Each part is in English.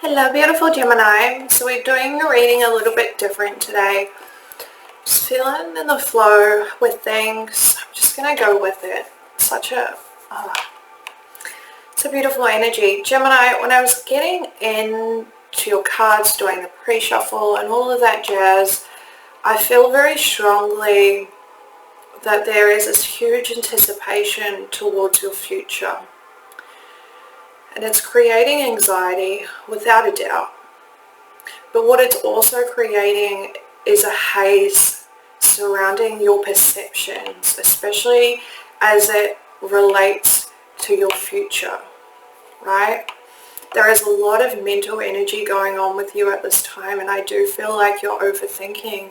Hello beautiful Gemini. So we're doing the reading a little bit different today. Just feeling in the flow with things. I'm just going to go with it. It's a beautiful energy. Gemini, when I was getting into your cards, doing the pre-shuffle and all of that jazz, I feel very strongly that there is this huge anticipation towards your future. And it's creating anxiety, without a doubt. But what it's also creating is a haze surrounding your perceptions, especially as it relates to your future, right? There is a lot of mental energy going on with you at this time, and I do feel like you're overthinking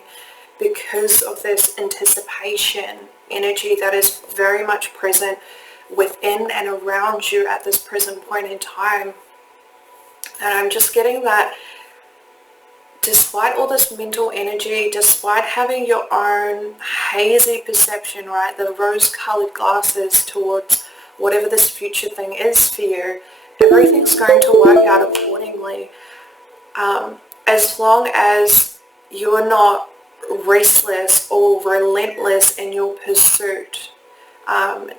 because of this anticipation energy that is very much present within and around you at this present point in time. And I'm just getting that despite all this mental energy, despite having your own hazy perception, right, the rose-colored glasses towards whatever this future thing is for you, everything's going to work out accordingly. As long as you're not restless or relentless in your pursuit,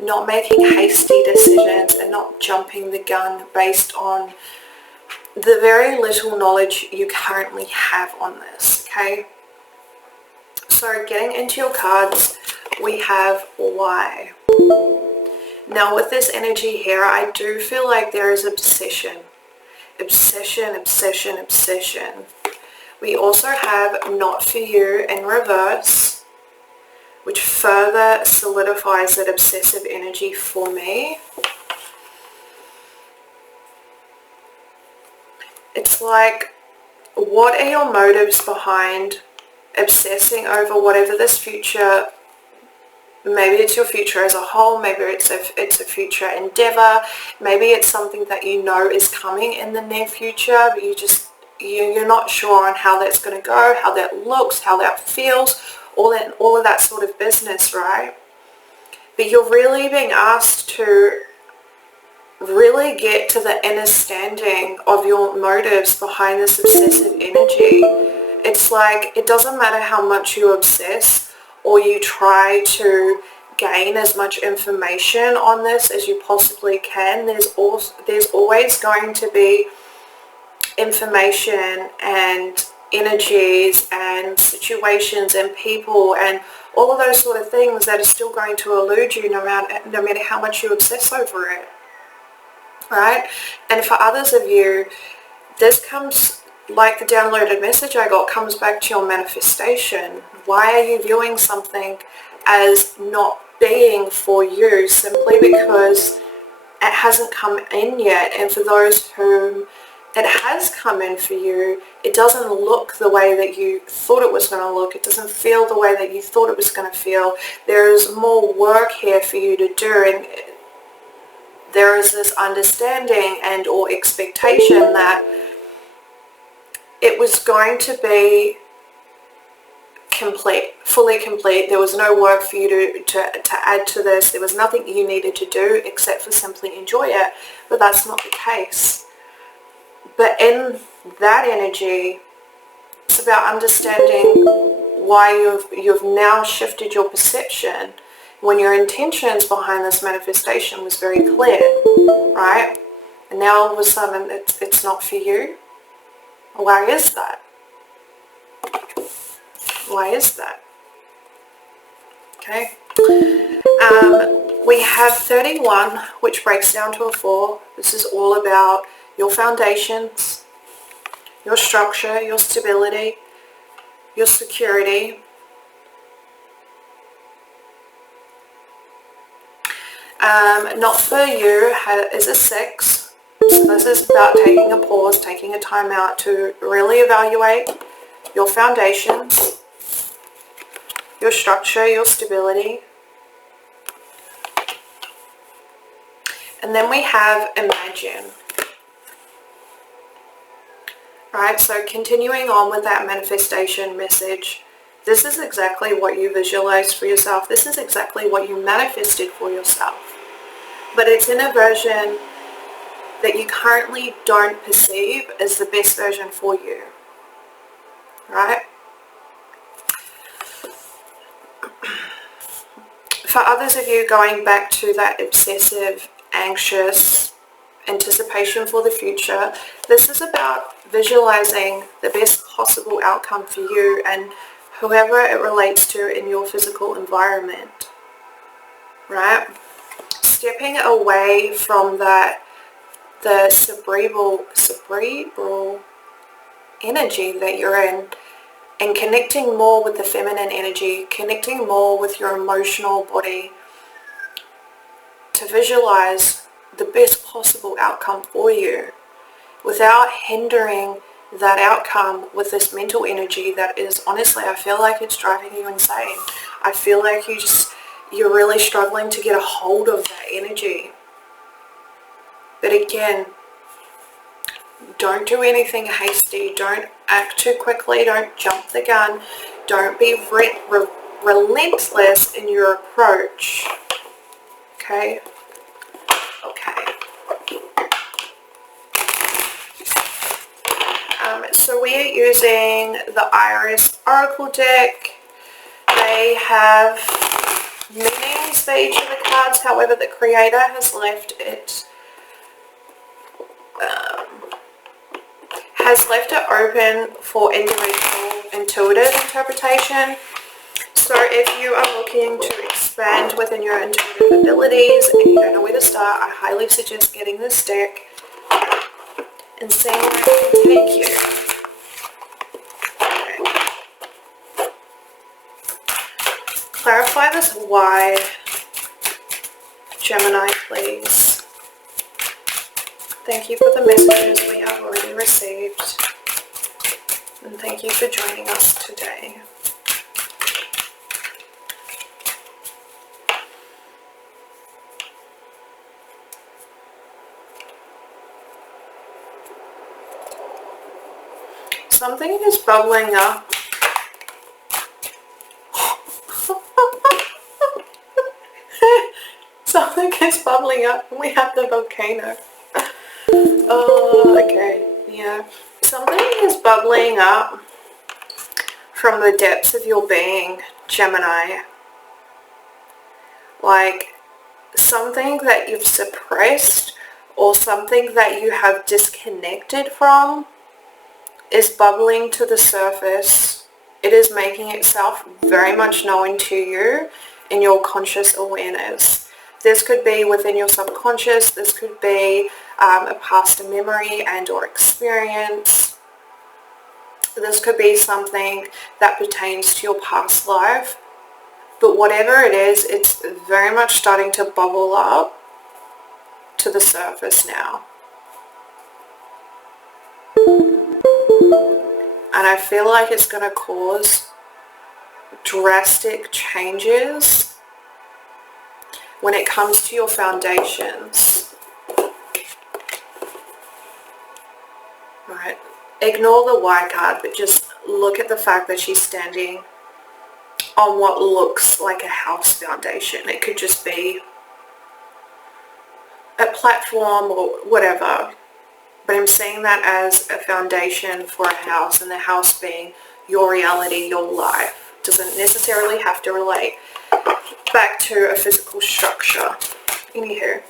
not making hasty decisions and not jumping the gun based on the very little knowledge you currently have on this, okay? So getting into your cards, we have why. Now with this energy here, I do feel like there is obsession. Obsession, obsession, obsession. We also have not for you in reverse, which further solidifies that obsessive energy for me. It's like, what are your motives behind obsessing over whatever this future, maybe it's your future as a whole, maybe it's a future endeavor, maybe it's something that you know is coming in the near future, but you're not sure on how that's going to go, how that looks, how that feels, all of that sort of business, right? But you're really being asked to really get to the understanding of your motives behind this obsessive energy. It's like, it doesn't matter how much you obsess or you try to gain as much information on this as you possibly can. There's always going to be information and energies and situations and people and all of those sort of things that are still going to elude you no matter how much you obsess over it, right? And for others of you, this comes, like the downloaded message I got, comes back to your manifestation. Why are you viewing something as not being for you? Simply because it hasn't come in yet. And for those whom it has come in for you, it doesn't look the way that you thought it was going to look. It doesn't feel the way that you thought it was going to feel. There's more work here for you to do, and there is this understanding and or expectation that it was going to be complete, fully complete. There was no work for you to add to this. There was nothing you needed to do except for simply enjoy it, but that's not the case. But in that energy, it's about understanding why you've now shifted your perception when your intentions behind this manifestation was very clear, right? And now all of a sudden it's not for you. Why is that? Why is that? Okay. We have 31, which breaks down to a 4. This is all about your foundations, your structure, your stability, your security. Not for you is a 6. So this is about taking a pause, taking a time out to really evaluate your foundations, your structure, your stability. And then we have imagine. Right, so continuing on with that manifestation message, this is exactly what you visualized for yourself. This is exactly what you manifested for yourself. But it's in a version that you currently don't perceive as the best version for you, right? For others of you, going back to that obsessive, anxious anticipation for the future, this is about visualizing the best possible outcome for you and whoever it relates to in your physical environment, right? Stepping away from that, the cerebral energy that you're in, and connecting more with the feminine energy, connecting more with your emotional body to visualize the best possible outcome for you without hindering that outcome with this mental energy that is, honestly, I feel like it's driving you insane. I feel like you're really struggling to get a hold of that energy. But again, don't do anything hasty. Don't act too quickly. Don't jump the gun. Don't be relentless in your approach. Okay? Okay. So we are using the Iris Oracle deck. They have meanings for each of the cards. However, the creator has left it open for individual intuitive interpretation. So if you are looking to expand within your intuitive abilities and you don't know where to start, I highly suggest getting this deck and seeing where it can take you. Okay. Clarify this why, Gemini, please. Thank you for the messages we have already received. And thank you for joining us today. Something is bubbling up. Something is bubbling up and we have the volcano. Oh, okay. Yeah. Something is bubbling up from the depths of your being, Gemini. Like something that you've suppressed or something that you have disconnected from is bubbling to the surface. It is making itself very much known to you in your conscious awareness. This could be within your subconscious. This could be a past memory and or experience. This could be something that pertains to your past life. But whatever it is, it's very much starting to bubble up to the surface now. And I feel like it's going to cause drastic changes when it comes to your foundations. Right? Ignore the Y card, but just look at the fact that she's standing on what looks like a house foundation. It could just be a platform or whatever. But I'm seeing that as a foundation for a house, and the house being your reality, your life. Doesn't necessarily have to relate back to a physical structure. Anywho,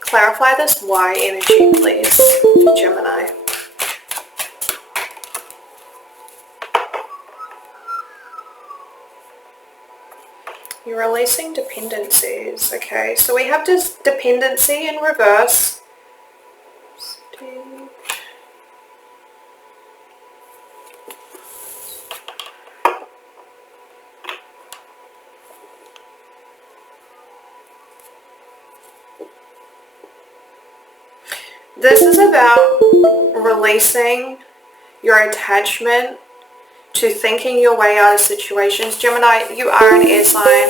clarify this Y energy, please, for Gemini. You're releasing dependencies. Okay, so we have this dependency in reverse. This is about releasing your attachment to thinking your way out of situations. Gemini, you are an air sign,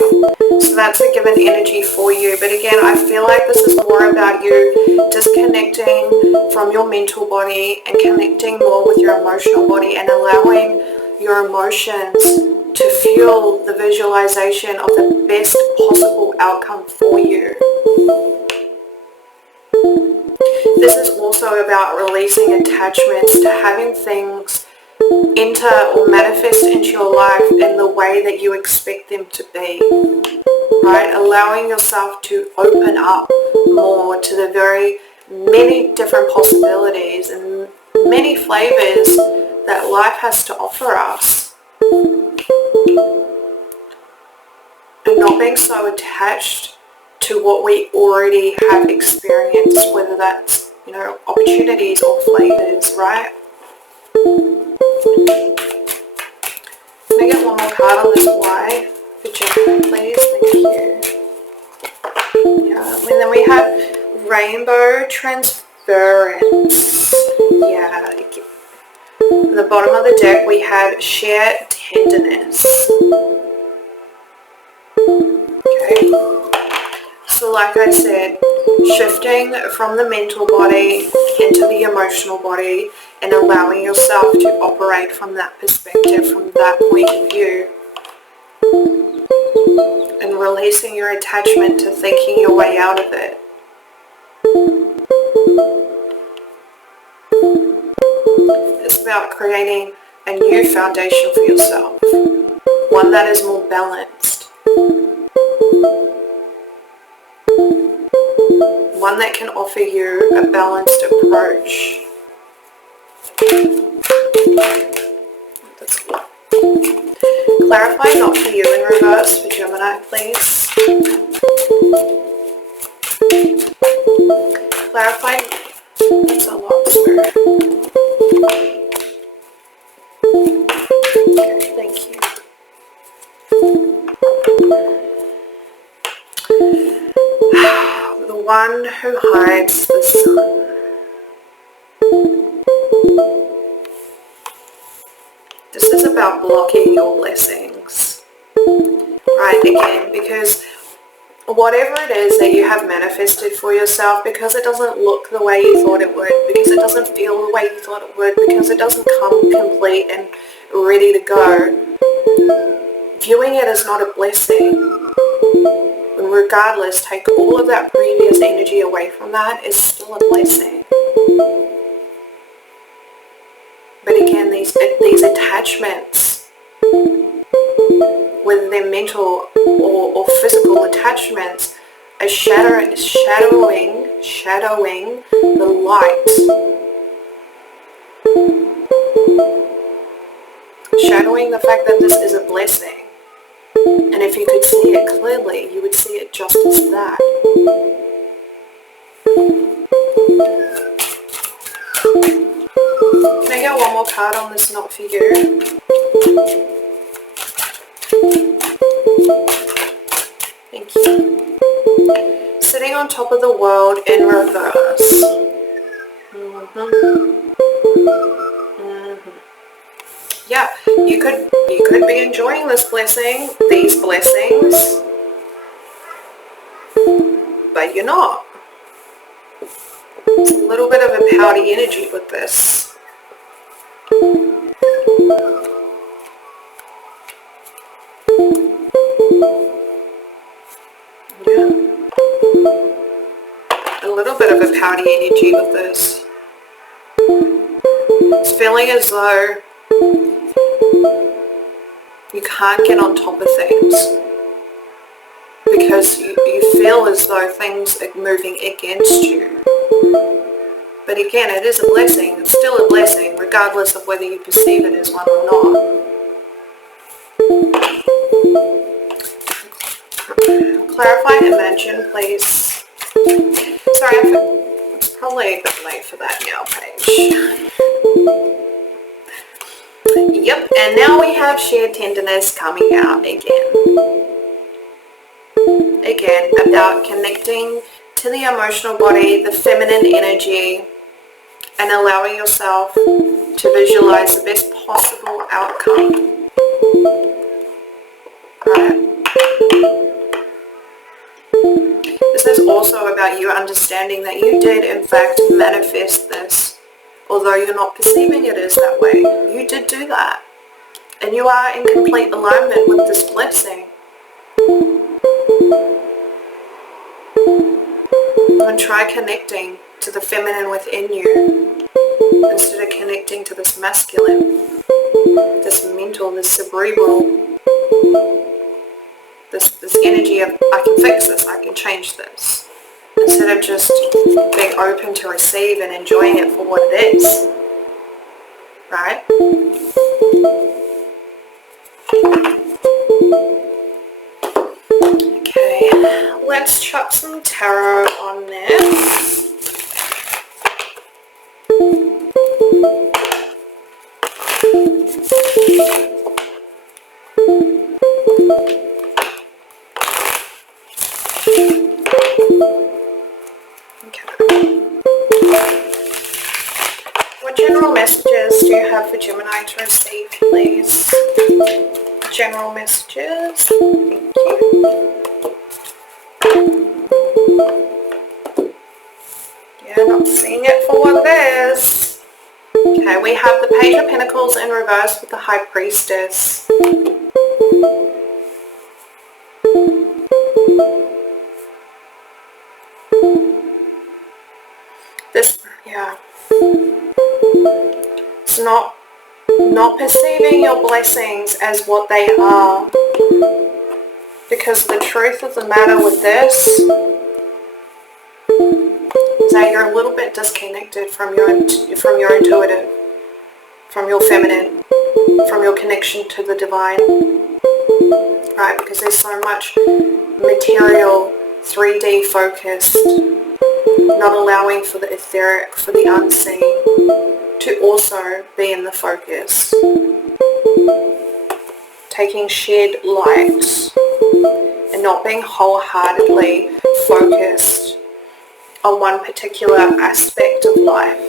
so that's a given energy for you. But again, I feel like this is more about you disconnecting from your mental body and connecting more with your emotional body and allowing your emotions to fuel the visualization of the best possible outcome for you. This is also about releasing attachments to having things enter or manifest into your life in the way that you expect them to be, right? Allowing yourself to open up more to the very many different possibilities and many flavors that life has to offer us. And not being so attached to what we already have experienced, whether that's, opportunities or flavors, right? Can I get one more card on this why for Gemini, please? Thank you. Yeah, and then we have rainbow transference. Yeah. At the bottom of the deck we have shared tenderness. Okay. So like I said, shifting from the mental body into the emotional body and allowing yourself to operate from that perspective, from that point of view, and releasing your attachment to thinking your way out of it. It's about creating a new foundation for yourself, one that is more balanced, one that can offer you a balanced approach. That's good. Clarify not for you in reverse for Gemini, please. Clarify. That's a lot, Spirit. Okay, thank you. The one who hides the sun. This is about blocking your blessings, right? Again, because whatever it is that you have manifested for yourself, because it doesn't look the way you thought it would, because it doesn't feel the way you thought it would, because it doesn't come complete and ready to go, viewing it as not a blessing, and regardless, take all of that previous energy away from that, is still a blessing. But again, these attachments, whether they're mental or physical attachments, are shadowing the light. Shadowing the fact that this is a blessing. And if you could see it clearly, you would see it just as that. Can I get one more card on this not for you? Thank you. Sitting on top of the world in reverse. Yeah, you could be enjoying this blessing, these blessings, but you're not. It's a little bit of a pouty energy with this. Yeah. A little bit of a pouty energy with this. It's feeling as though you can't get on top of things because you feel as though things are moving against you. But again, it is a blessing. It's still a blessing, regardless of whether you perceive it as one or not. Clarify imagine, please. Sorry, it's probably a bit late for that now, Paige. Yep, and now we have shared tenderness coming out again. Again, about connecting to the emotional body, the feminine energy, and allowing yourself to visualize the best possible outcome. Right. This is also about you understanding that you did in fact manifest this. Although you're not perceiving it as that way, you did do that. And you are in complete alignment with this blessing. And try connecting to the feminine within you instead of connecting to this masculine, this mental, this cerebral, this energy of I can fix this, I can change this, instead of just being open to receive and enjoying it for what it is, right? Okay, let's chuck some tarot on this. What general messages do you have for Gemini to receive, please? General messages. Thank you. Yeah, not seeing it for what it is. Okay, we have the Page of Pentacles in reverse with the High Priestess. It's not perceiving your blessings as what they are, because the truth of the matter with this is that you're a little bit disconnected from your intuitive, from your feminine, from your connection to the divine, right? Because there's so much material, 3D focused, not allowing for the etheric, for the unseen to also be in the focus. Taking shared light and not being wholeheartedly focused on one particular aspect of life.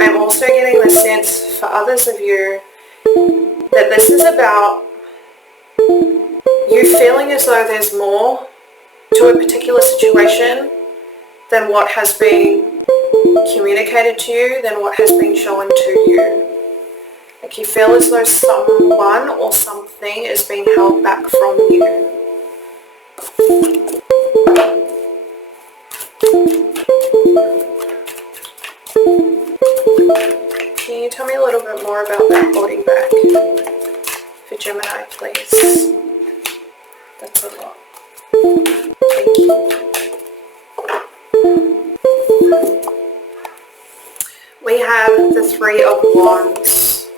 I'm also getting the sense for others of you that this is about you feeling as though there's more to a particular situation than what has been communicated to you, than what has been shown to you. Like you feel as though someone or something is being held back from you. Can you tell me a little bit more about that holding back for Gemini, please? That's a lot. Thank you. We have the Three of Wands.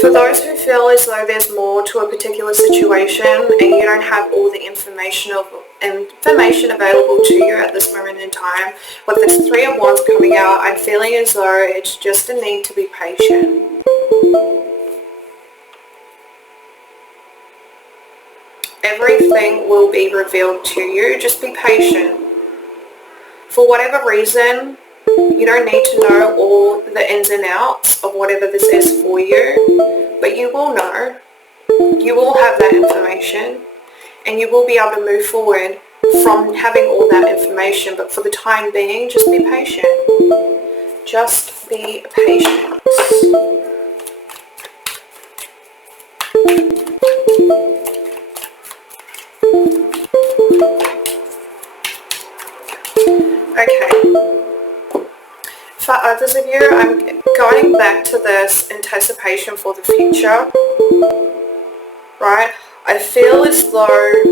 For those who feel as though there's more to a particular situation and you don't have all the information available to you at this moment in time, with this Three of Wands coming out, I'm feeling as though it's just a need to be patient. Everything will be revealed to you. Just be patient. For whatever reason, you don't need to know all the ins and outs of whatever this is for you, but you will know. You will have that information and you will be able to move forward from having all that information. But for the time being, just be patient. Just be patient. Okay. For others of you, I'm going back to this anticipation for the future, right? I feel as though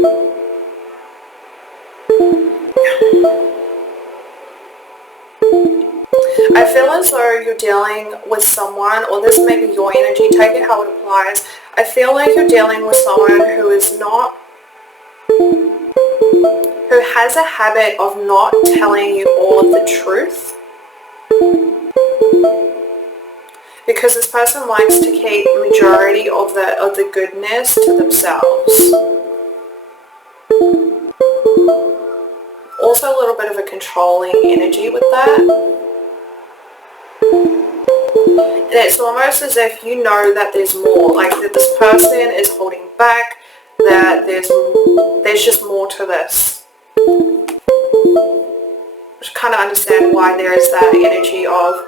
you're dealing with someone, or this may be your energy, take it how it applies. I feel like you're dealing with someone who has a habit of not telling you all of the truth. Because this person likes to keep majority of the goodness to themselves. Also a little bit of a controlling energy with that. And it's almost as if you know that there's more, like that this person is holding back, that there's just more to this. Just kind of understand why there is that energy of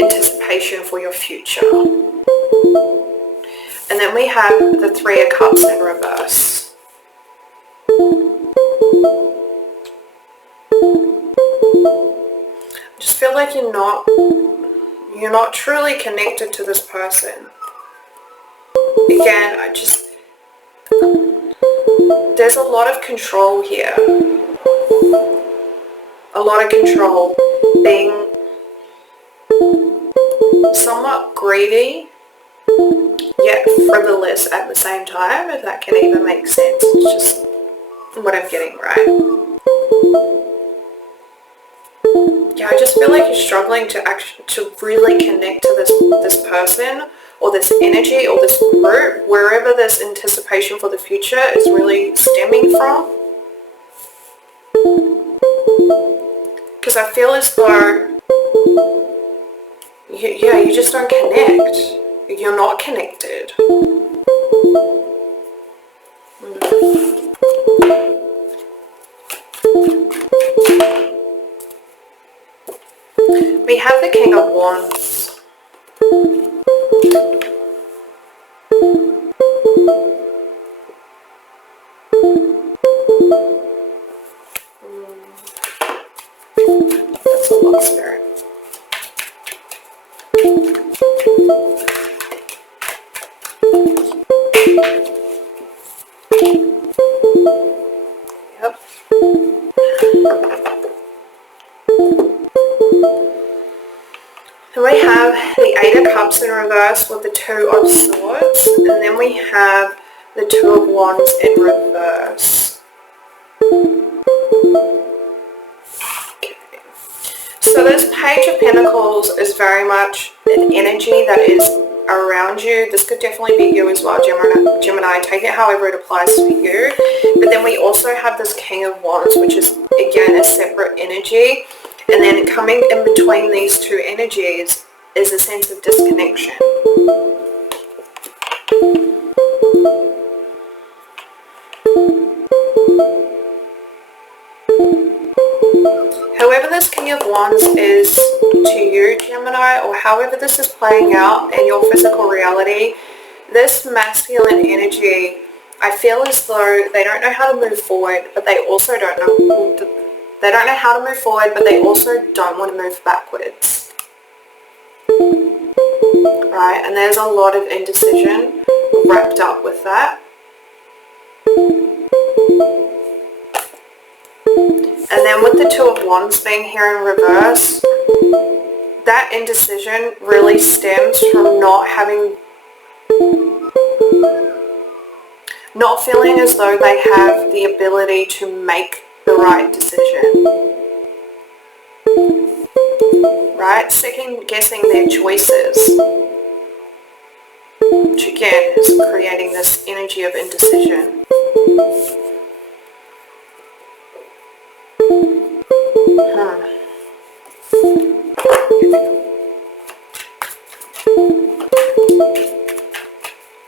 anticipation for your future. And then we have the Three of Cups in reverse. Just feel like you're not truly connected to this person. Again, there's a lot of control here. A lot of control. Being somewhat greedy, yet frivolous at the same time, if that can even make sense. It's just what I'm getting, right? Yeah, I just feel like you're struggling to really connect to this person, or this energy, or this group, wherever this anticipation for the future is really stemming from. Because I feel as though, you just don't connect. You're not connected. We have the King of Wands. That's a lot, Spirit. Yep. Then we have the Eight of Cups in reverse with the Two of Swords, and then we have the Two of Wands in reverse. Okay. So this Page of Pentacles is very much an energy that is around you. This could definitely be you as well, Gemini. Take it however it applies to you. But then we also have this King of Wands, which is, again, a separate energy. And then coming in between these two energies is a sense of disconnection. However this King of Wands is to you, Gemini, or however this is playing out in your physical reality, this masculine energy, I feel as though they don't know how to move forward, but they also don't know how to move forward, but they also don't want to move backwards. Right? And there's a lot of indecision wrapped up with that. And then with the Two of Wands being here in reverse, that indecision really stems from not feeling as though they have the ability to make the right decision. Right? Second guessing their choices, which again is creating this energy of indecision.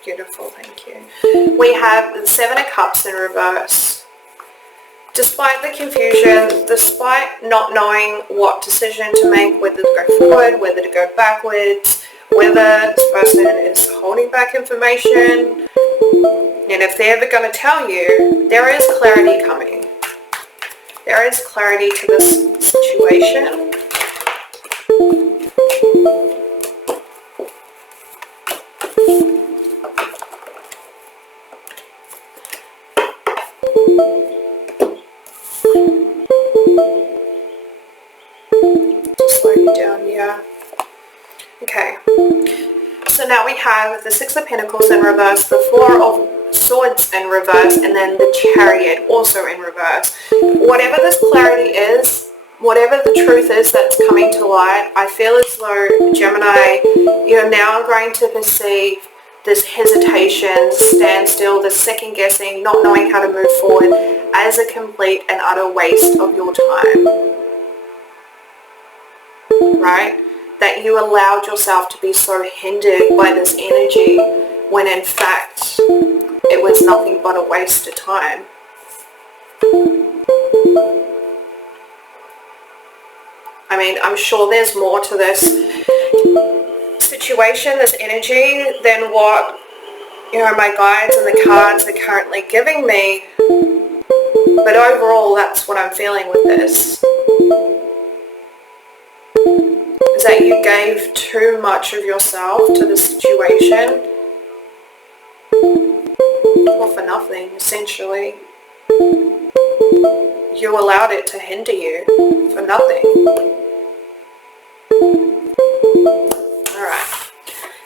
Beautiful, thank you. We have the Seven of Cups in reverse. Despite the confusion, despite not knowing what decision to make, whether to go forward, whether to go backwards, whether this person is holding back information, and if they're ever going to tell you, there is clarity coming. There is clarity to this situation. Slow you down, yeah. Okay. So now we have the Six of Pentacles in reverse, the Four of Swords in reverse, and then the Chariot also in reverse. Whatever this clarity is, whatever the truth is that's coming to light, I feel as though, Gemini, you're now going to perceive this hesitation, standstill, this second guessing, not knowing how to move forward as a complete and utter waste of your time. Right? That you allowed yourself to be so hindered by this energy when in fact it was nothing but a waste of time. I mean, I'm sure there's more to this situation, this energy, than what, my guides and the cards are currently giving me. But overall, that's what I'm feeling with this. is that you gave too much of yourself to the situation, or for nothing, essentially. You allowed it to hinder you for nothing. Alright.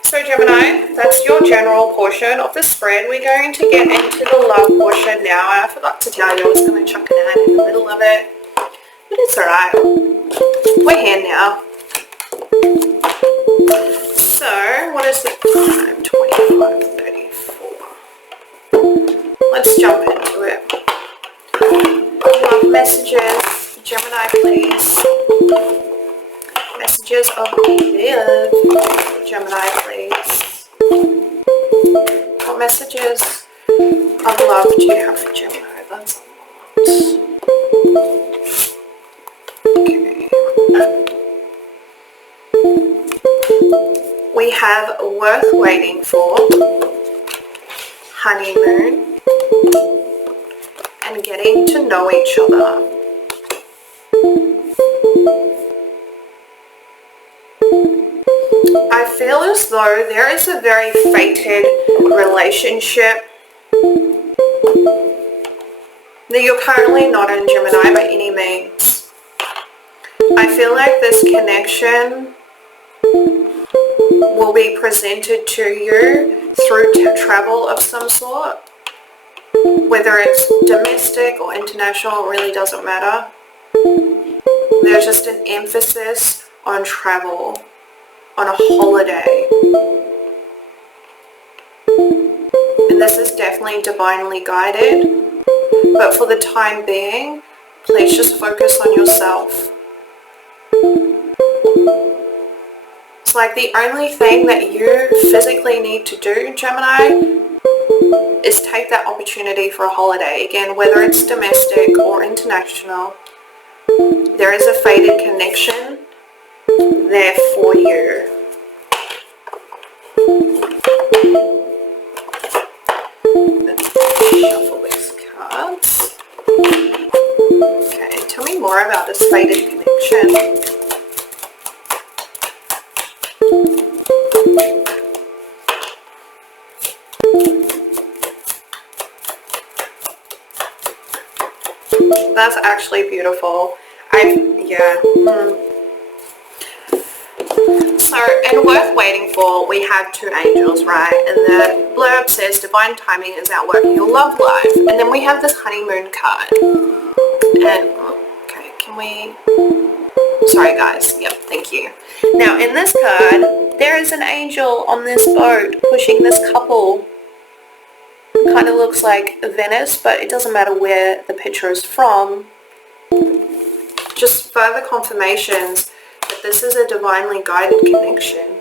So Gemini, that's your general portion of the spread. We're going to get into the love portion now. I forgot to tell you I was going to chuck an ad in the middle of it. But it's alright. We're here now. So, what is the time? 25:34. Let's jump into it. Love messages. Gemini, please. Messages of love. Gemini, please. What messages of love do you have for Gemini? That's a lot. Okay. We have worth waiting for, honeymoon, and getting to know each other. I feel as though there is a very fated relationship that you're currently not in, Gemini, by any means. I feel like this connection will be presented to you through travel of some sort. Whether it's domestic or international, it really doesn't matter. There's just an emphasis on travel, on a holiday. And this is definitely divinely guided. But for the time being, please just focus on yourself. It's like the only thing that you physically need to do, Gemini, is take that opportunity for a holiday. Again, whether it's domestic or international, there is a fated connection there for you. Let's shuffle these cards. Okay, tell me more about this fated connection. That's actually beautiful. So, and worth waiting for, we have two angels, right? And the blurb says divine timing is at work in your love life. And then we have this honeymoon card. And, okay, can we... Sorry guys, yep, thank you. Now in this card, there is an angel on this boat pushing this couple. Kind of looks like Venice, but it doesn't matter where the picture is from. Just further confirmations that this is a divinely guided connection.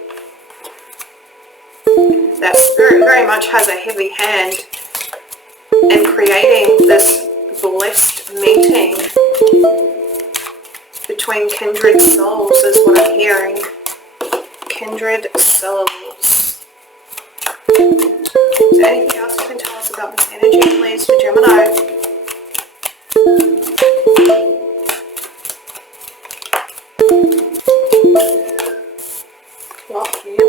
That spirit very much has a heavy hand in creating this blessed meeting between kindred souls is what I'm hearing. Kindred souls. Is there anything else you can tell us about this energy, please, for Gemini? Clock here.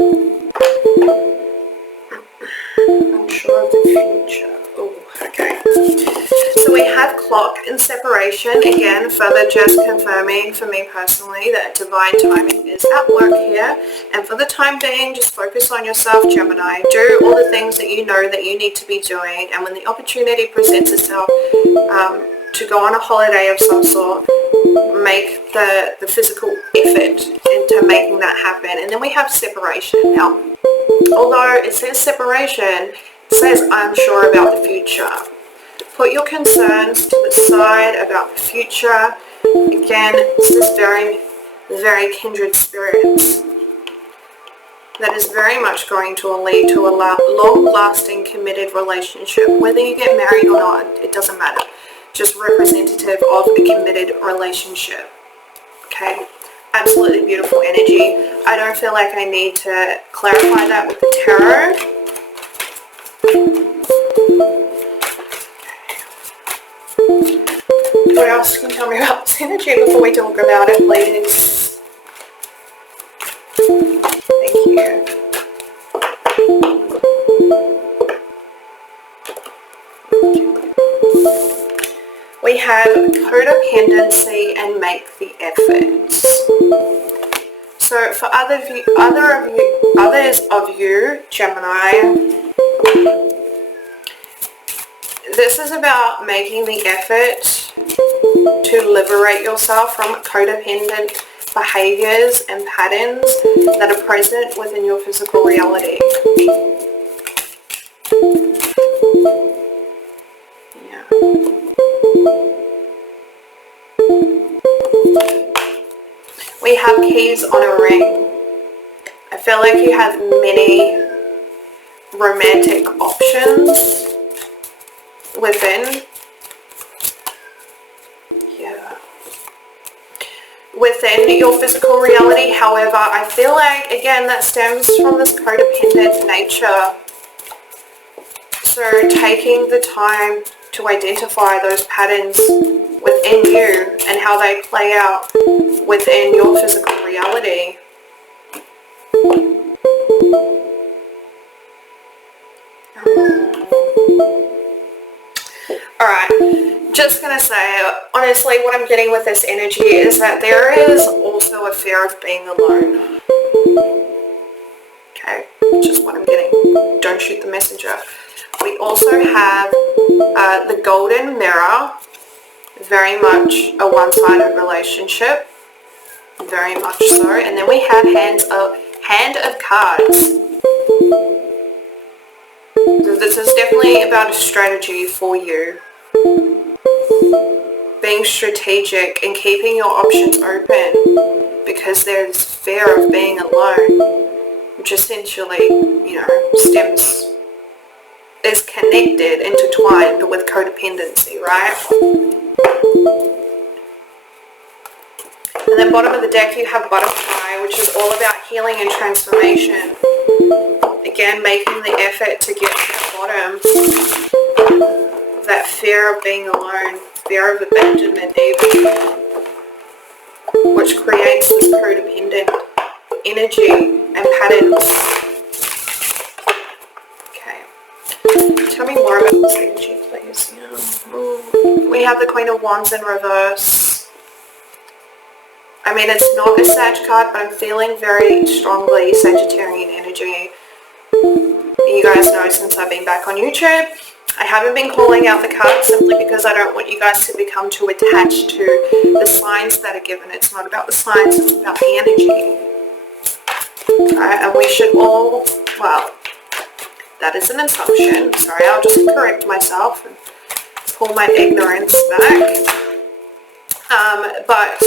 Unsure of the future. Oh, okay. So we have clock and separation. Again, further just confirming for me personally that divine timing is at work here. And for the time being, just focus on yourself, Gemini. Do all the things that you know that you need to be doing. And when the opportunity presents itself to go on a holiday of some sort, make the physical effort into making that happen. And then we have separation. Now, although it says separation, it says unsure about the future. Put your concerns to the side about the future. Again, this is very, very kindred spirits. That is very much going to lead to a long-lasting, committed relationship. Whether you get married or not, it doesn't matter. Just representative of a committed relationship. Okay? Absolutely beautiful energy. I don't feel like I need to clarify that with the tarot. What else can you tell me about this energy before we talk about it, please? have codependency and make the effort. So for others of you, Gemini, this is about making the effort to liberate yourself from codependent behaviors and patterns that are present within your physical reality. Yeah. We have keys on a ring. I feel like you have many romantic options within. Yeah. Within your physical reality. However, I feel like, again, that stems from this codependent nature. So taking the time to identify those patterns within you and how they play out within your physical reality. Alright, just gonna say, honestly, what I'm getting with this energy is that there is also a fear of being alone. Okay, just what I'm getting. Don't shoot the messenger. We also have the golden mirror, very much a one-sided relationship, very much so. And then we have hand of cards. So this is definitely about a strategy for you. Being strategic and keeping your options open, because there's fear of being alone, which essentially, you know, is connected, intertwined with codependency, right? And then bottom of the deck you have butterfly, which is all about healing and transformation. Again, making the effort to get to the bottom of that fear of being alone, fear of abandonment even, which creates this codependent energy and patterns. Okay. Tell me more about this energy, please. Yeah. We have the Queen of Wands in reverse. I mean, it's not a Sag card, but I'm feeling very strongly Sagittarian energy. You guys know, since I've been back on YouTube, I haven't been calling out the cards simply because I don't want you guys to become too attached to the signs that are given. It's not about the signs, it's about the energy. Alright, and we should all, well, that is an assumption. Sorry, I'll just correct myself and pull my ignorance back. But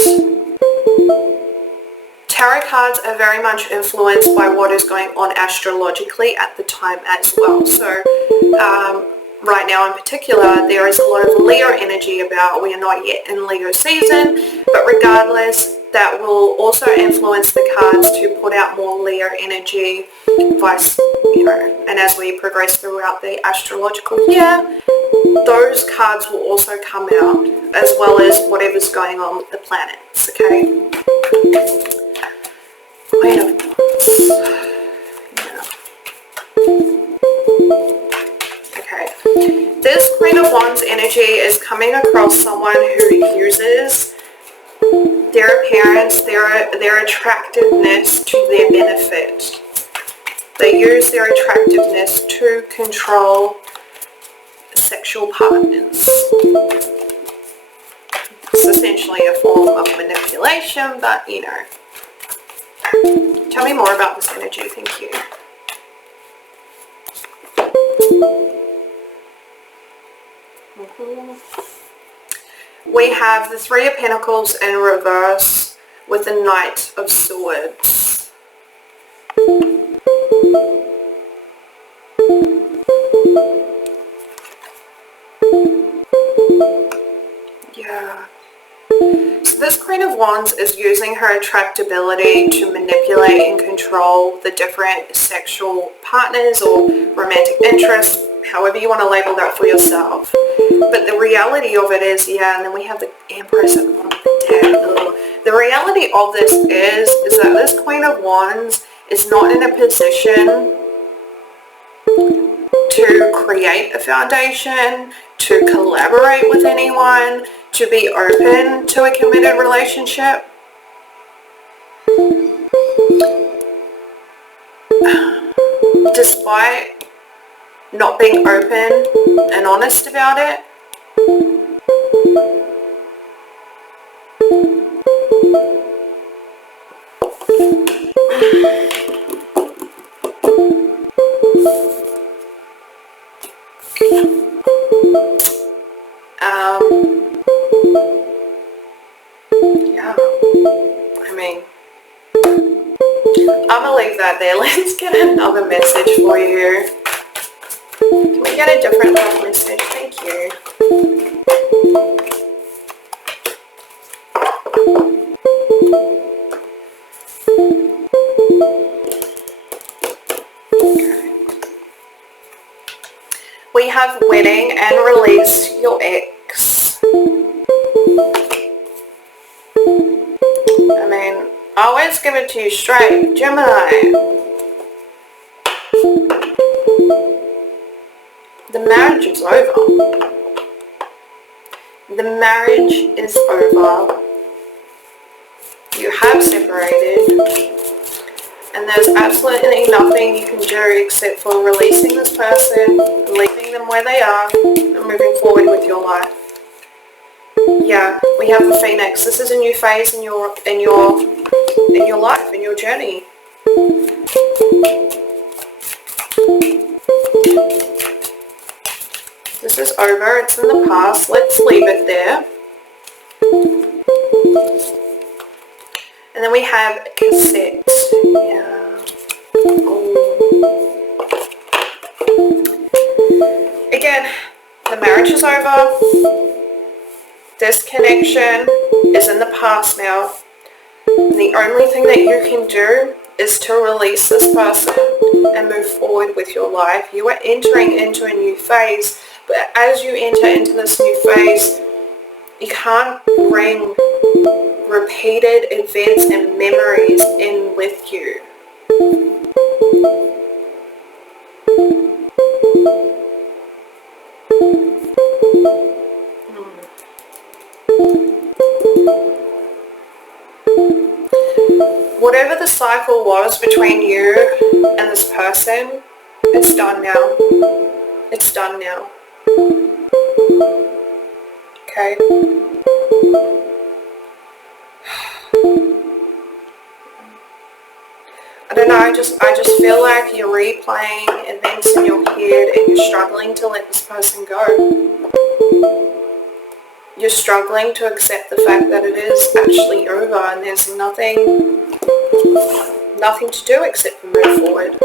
tarot cards are very much influenced by what is going on astrologically at the time as well. So right now in particular, there is a lot of Leo energy about. We are not yet in Leo season, but regardless, that will also influence the cards to put out more Leo energy, and as we progress throughout the astrological year, those cards will also come out, as well as whatever's going on with the planets, okay? Queen of Wands. Yeah. Okay. This Queen of Wands energy is coming across someone who uses their appearance, their attractiveness to their benefit. They use their attractiveness to control sexual partners. It's essentially a form of manipulation, but you know. Tell me more about this energy, thank you. We have the Three of Pentacles in reverse with the Knight of Swords. Yeah. So this Queen of Wands is using her attractability to manipulate and control the different sexual partners or romantic interests, however you want to label that for yourself. But the reality of it is, yeah, and then we have the Empress at the bottom of the deck. Ugh. The reality of this is that this Queen of Wands is not in a position to create a foundation, to collaborate with anyone, to be open to a committed relationship. Despite not being open and honest about it, yeah, I mean, I'm gonna leave that there. Let's get another message for you. Can we get a different love message? Thank you. We have wedding and release your ex. I mean, I always give it to you straight. Gemini. The marriage is over. The marriage is over. You have separated. And there's absolutely nothing you can do except for releasing this person, leaving them where they are, and moving forward with your life. Yeah, we have the Phoenix. This is a new phase in your life, in your journey. This is over. It's in the past. Let's leave it there. And then we have cassette. Yeah. Oh. Again, the marriage is over. This connection is in the past now. And the only thing that you can do is to release this person and move forward with your life. You are entering into a new phase, but as you enter into this new phase, you can't bring repeated events and memories in with you. Whatever the cycle was between you and this person, it's done now. It's done now. Okay? I don't know, I just feel like you're replaying events in your head and you're struggling to let this person go. You're struggling to accept the fact that it is actually over and there's nothing to do except for move forward.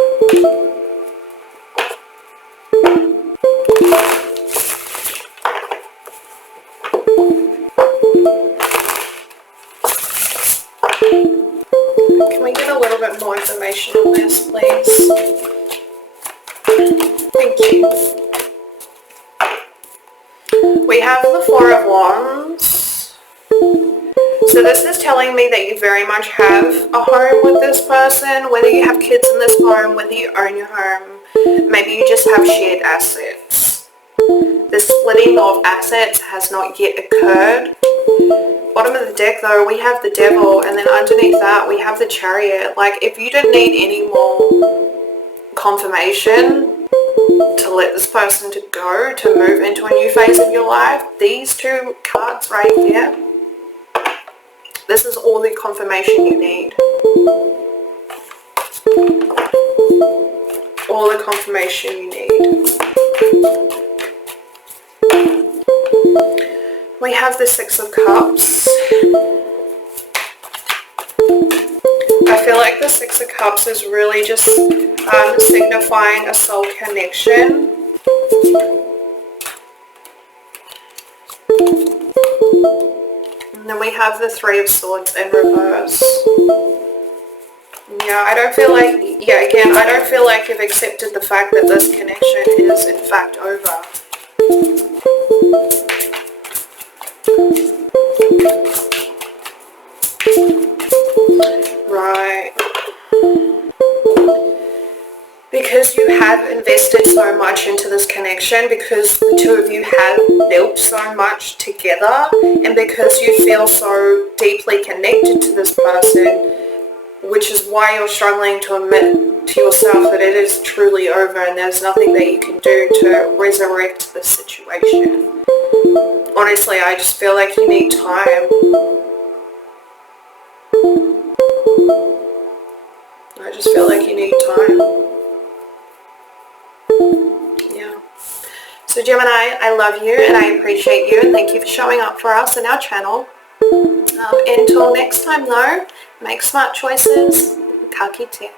Can we get a little bit more information on this, please? Thank you. We have the Four of Wands. So this is telling me that you very much have a home with this person, whether you have kids in this home, whether you own your home, maybe you just have shared assets. The splitting of assets has not yet occurred. Bottom of the deck though, we have the Devil, and then underneath that we have the Chariot. Like, if you don't need any more confirmation to let this person to go, to move into a new phase of your life, these two cards right here, this is all the confirmation you need. All the confirmation you need. We have the Six of Cups. I feel like the Six of Cups is really just signifying a soul connection. And then we have the Three of Swords in reverse. Yeah, I don't feel like, again, I don't feel like you've accepted the fact that this connection is in fact over. Right. because you have invested so much into this connection, because the two of you have built so much together, and because you feel so deeply connected to this person, which is why you're struggling to admit to yourself that it is truly over and there's nothing that you can do to resurrect this situation. Honestly, I just feel like you need time. I just feel like you need time. Yeah. So Gemini, I love you and I appreciate you, and thank you for showing up for us in our channel. Until next time though, make smart choices. Ka kite.